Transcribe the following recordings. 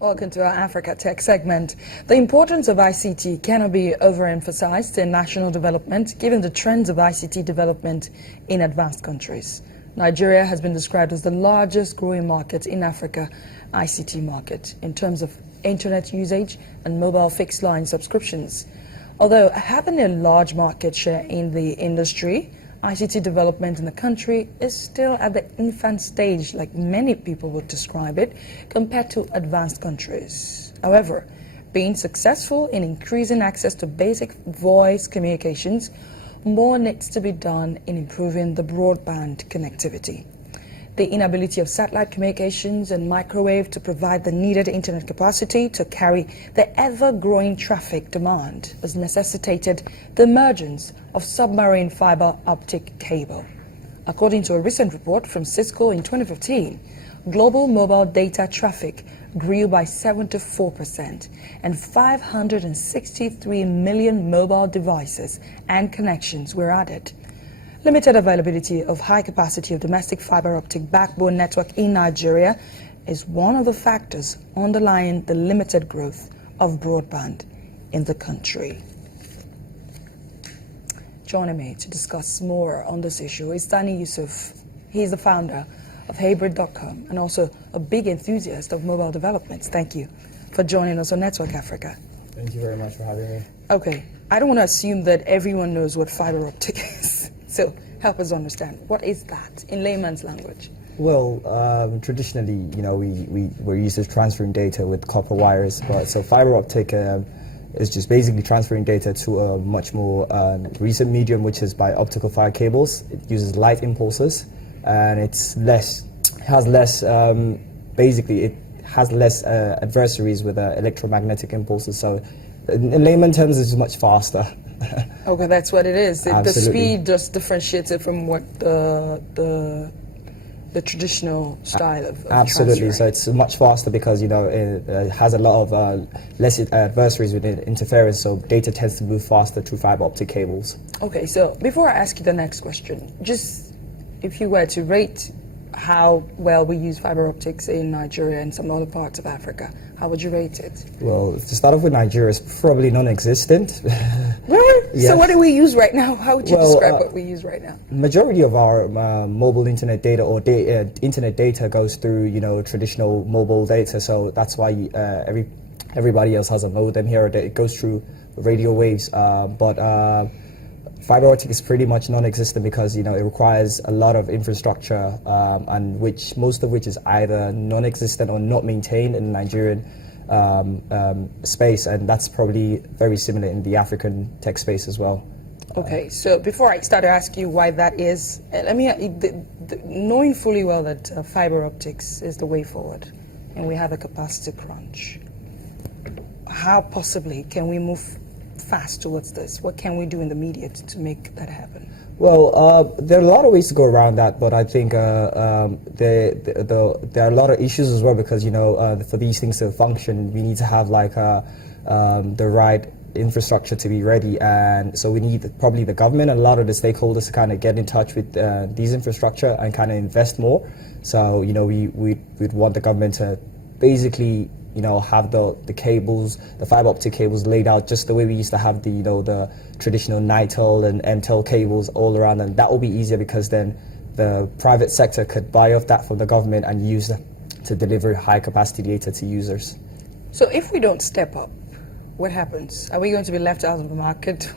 Welcome to our Africa Tech segment. The importance of ICT cannot be overemphasized in national development, given the trends of ICT development in advanced countries. Nigeria has been described as the largest growing market in Africa, ICT market, in terms of internet usage and mobile fixed line subscriptions. Although having a large market share in the industry, ICT development in the country is still at the infant stage, like many people would describe it, compared to advanced countries. However, being successful in increasing access to basic voice communications, more needs to be done in improving the broadband connectivity. The inability of satellite communications and microwave to provide the needed internet capacity to carry the ever-growing traffic demand has necessitated the emergence of submarine fiber optic cable. According to a recent report from Cisco in 2015, global mobile data traffic grew by 74%, and 563 million mobile devices and connections were added. Limited availability of high capacity of domestic fiber optic backbone network in Nigeria is one of the factors underlying the limited growth of broadband in the country. Joining me to discuss more on this issue is Danny Yusuf. He's the founder of Hybrid.com and also a big enthusiast of mobile developments. Thank you for joining us on Network Africa. Thank you very much for having me. Okay, I don't want to assume that everyone knows what fiber optic is. So help us understand, what is that in layman's language? Well, traditionally, we're used to transferring data with copper wires, but so fiber optic is just basically transferring data to a much more recent medium, which is by optical fiber cables. It uses light impulses, and it has less adversaries with electromagnetic impulses. So in layman terms, it's much faster. Okay, that's what it is. The Absolutely. speed just differentiates it from what the traditional style of Absolutely. transferring. So it's much faster because it has a lot of less adversaries with interference. So data tends to move faster through fiber optic cables. Okay, so before I ask you the next question, just if you were to rate how well we use fiber optics in Nigeria and some other parts of Africa, how would you rate it? Well, to start off with, Nigeria is probably non-existent. Really? Yes. So what do we use right now? How would you describe what we use right now? Majority of our mobile internet data or internet data goes through traditional mobile data. So that's why everybody else has a modem here. It goes through radio waves, but fiber optic is pretty much non-existent because it requires a lot of infrastructure, and most of which is either non-existent or not maintained in the Nigerian space, and that's probably very similar in the African tech space as well. Okay, so before I start to ask you why that is, let me knowing fully well that fiber optics is the way forward, and we have a capacity crunch. How possibly can we move fast towards this? What can we do in the media to make that happen? Well, there are a lot of ways to go around that, but I think there are a lot of issues as well because for these things to function, we need to have the right infrastructure to be ready, and so we need probably the government and a lot of the stakeholders to kind of get in touch with these infrastructure and kind of invest more. So we'd want the government to basically have the cables, the fiber optic cables laid out just the way we used to have the traditional NITEL and MTEL cables all around, and that will be easier because then the private sector could buy off that from the government and use them to deliver high capacity data to users. So if we don't step up, what happens? Are we going to be left out of the market?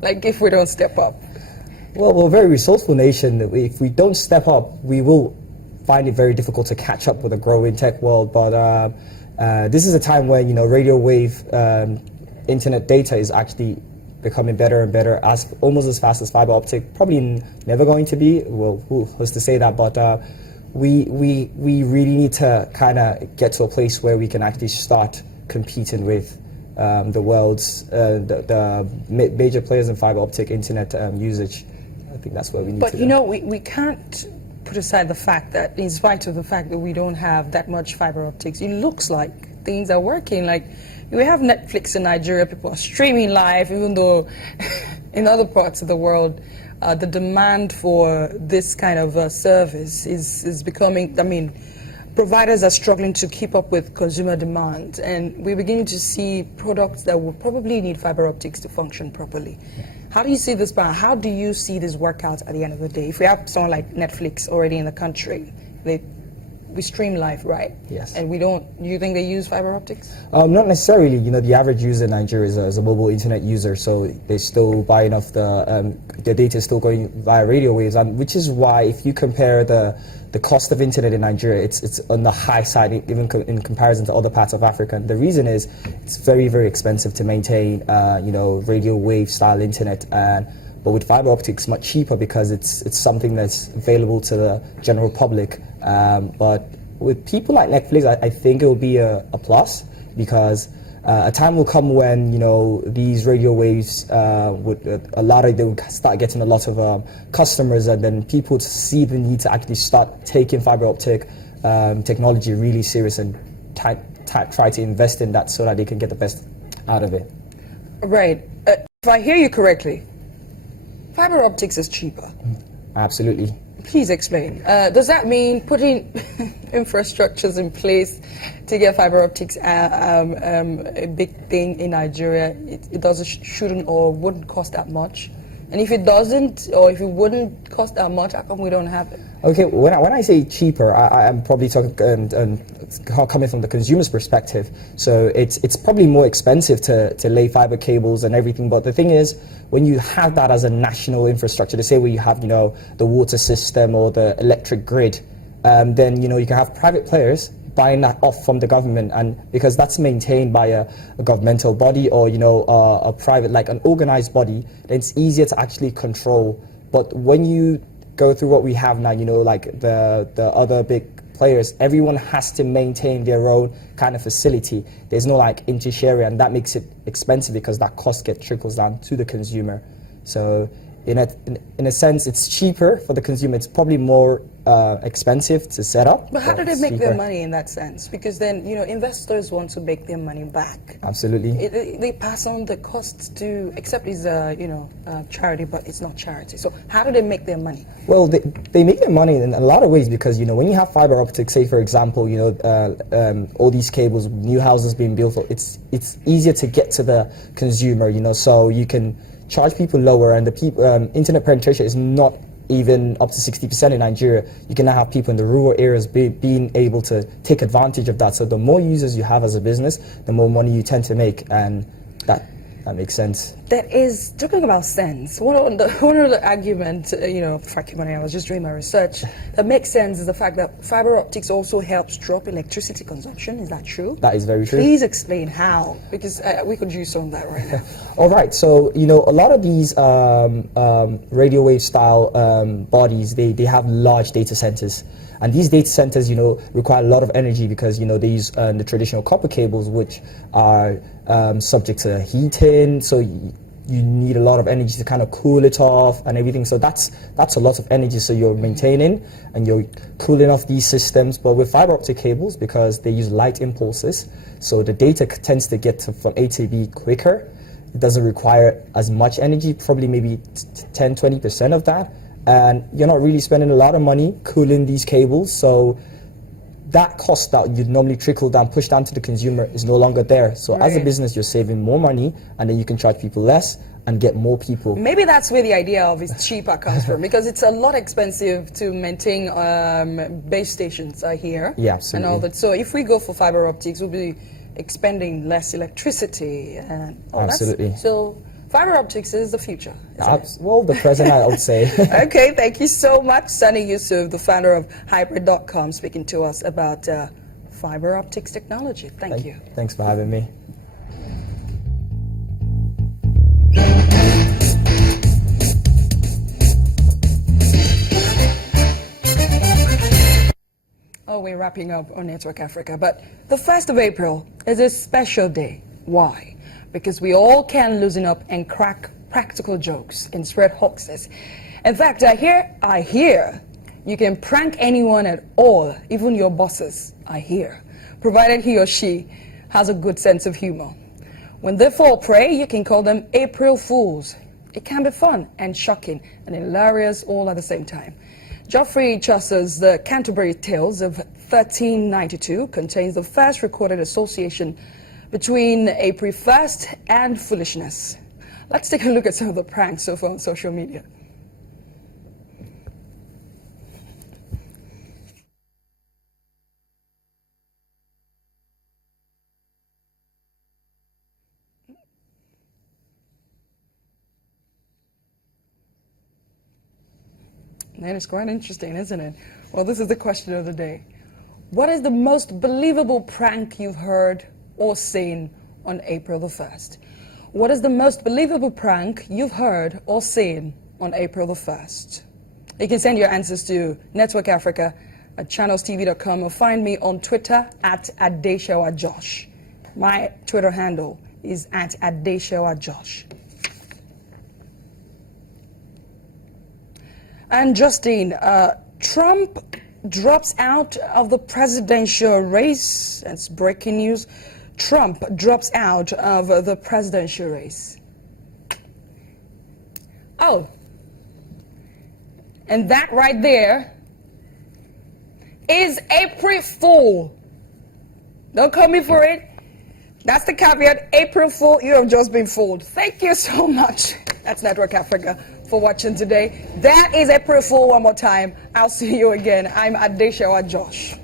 Like if we don't step up? Well, we're a very resourceful nation. If we don't step up, we will find it very difficult to catch up with a growing tech world, but this is a time when radio wave internet data is actually becoming better and better, almost as fast as fiber optic. Probably never going to be. Well, who was to say that? But we really need to kind of get to a place where we can actually start competing with the world's the major players in fiber optic internet usage. I think that's where we need to go. But we can't put aside the fact that, in spite of the fact that we don't have that much fiber optics, it looks like things are working. Like, we have Netflix in Nigeria, people are streaming live, even though in other parts of the world, the demand for this kind of service is becoming, providers are struggling to keep up with consumer demand, and we're beginning to see products that will probably need fiber optics to function properly. How do you see this balance? How do you see this work out at the end of the day? If we have someone like Netflix already in the country, we stream live, right? Yes. And do you think they use fiber optics? Not necessarily. The average user in Nigeria is a mobile internet user, so they still buy enough. Their data is still going via radio waves, and which is why if you compare the cost of internet in Nigeria, it's on the high side, even in comparison to other parts of Africa. And the reason is it's very, very expensive to maintain, radio wave style internet. But with fiber optics, much cheaper because it's something that's available to the general public. But with people like Netflix, I think it will be a plus, because a time will come when these radio waves they will start getting a lot of customers, and then people see the need to actually start taking fiber optic technology really serious and try to invest in that so that they can get the best out of it. Right. If I hear you correctly, fiber optics is cheaper. Absolutely. Please explain. Does that mean putting infrastructures in place to get fiber optics a big thing in Nigeria? It shouldn't or wouldn't cost that much? And if it doesn't, or if it wouldn't cost that much, how come we don't have it? Okay, when I say cheaper, I'm probably talking coming from the consumer's perspective. So it's probably more expensive to lay fiber cables and everything. But the thing is, when you have that as a national infrastructure, to say where you have the water system or the electric grid, then you can have private players buying that off from the government, and because that's maintained by a governmental body or a private, like an organized body, then it's easier to actually control. But when you go through what we have now, like the other big players, everyone has to maintain their own kind of facility. There's no like inter-sharing, and that makes it expensive because that cost trickles down to the consumer. So in a sense, it's cheaper for the consumer. It's probably more expensive to set up. But how do they make their money in that sense? Because then, investors want to make their money back. Absolutely. They pass on the costs to, except it's charity, but it's not charity. So how do they make their money? Well, they make their money in a lot of ways, because, when you have fiber optics, say for example, all these cables, new houses being built, it's easier to get to the consumer, so you can charge people lower, and the internet penetration is not even up to 60% in Nigeria. You can now have people in the rural areas being able to take advantage of that. So the more users you have as a business, the more money you tend to make, and that makes sense. That is, talking about sense, one of the arguments, I was just doing my research, that makes sense is the fact that fiber optics also helps drop electricity consumption. Is that true? That is very true. Please explain how, because we could use some of that right now. All right, so a lot of these radio wave style bodies, they have large data centers. And these data centers, require a lot of energy because, they use the traditional copper cables, which are subject to heating. So you need a lot of energy to kind of cool it off and everything. So that's a lot of energy. So you're maintaining and you're cooling off these systems. But with fiber optic cables, because they use light impulses, so the data tends to get from A to B quicker. It doesn't require as much energy, probably maybe 10-20% of that. And you're not really spending a lot of money cooling these cables, so that cost that you'd normally push down to the consumer is no longer there. So as a business, you're saving more money, and then you can charge people less and get more people. Maybe that's where the idea of it's cheaper comes from, because it's a lot expensive to maintain base stations here. Yeah, absolutely. And all that. So if we go for fiber optics, we'll be expending less electricity. And absolutely. So fiber optics is the future. Well, the present, I would say. Okay, thank you so much, Sunny Yusuf, the founder of Hybrid.com, speaking to us about fiber optics technology. Thank you. Thanks for having me. Oh, we're wrapping up on Network Africa, but the 1st of April is a special day. Why? Because we all can loosen up and crack practical jokes and spread hoaxes. In fact, I hear you can prank anyone at all, even your bosses, provided he or she has a good sense of humor. When they fall prey, you can call them April Fools. It can be fun and shocking and hilarious all at the same time. Geoffrey Chaucer's The Canterbury Tales of 1392 contains the first recorded association between April 1st and foolishness. Let's take a look at some of the pranks so far on social media. That is quite interesting, isn't it? Well, this is the question of the day. What is the most believable prank you've heard or seen on April the 1st? What is the most believable prank you've heard or seen on April the 1st? You can send your answers to networkafrica@channelstv.com or find me on Twitter @AdeshawaJosh. My Twitter handle is @AdeshawaJosh. And Justine, Trump drops out of the presidential race. That's breaking news. Trump drops out of the presidential race. Oh, and that right there is April Fool. Don't call me for it. That's the caveat. April Fool, you have just been fooled. Thank you so much. That's Network Africa for watching today. That is April Fool one more time. I'll see you again. I'm Adeshawa Josh.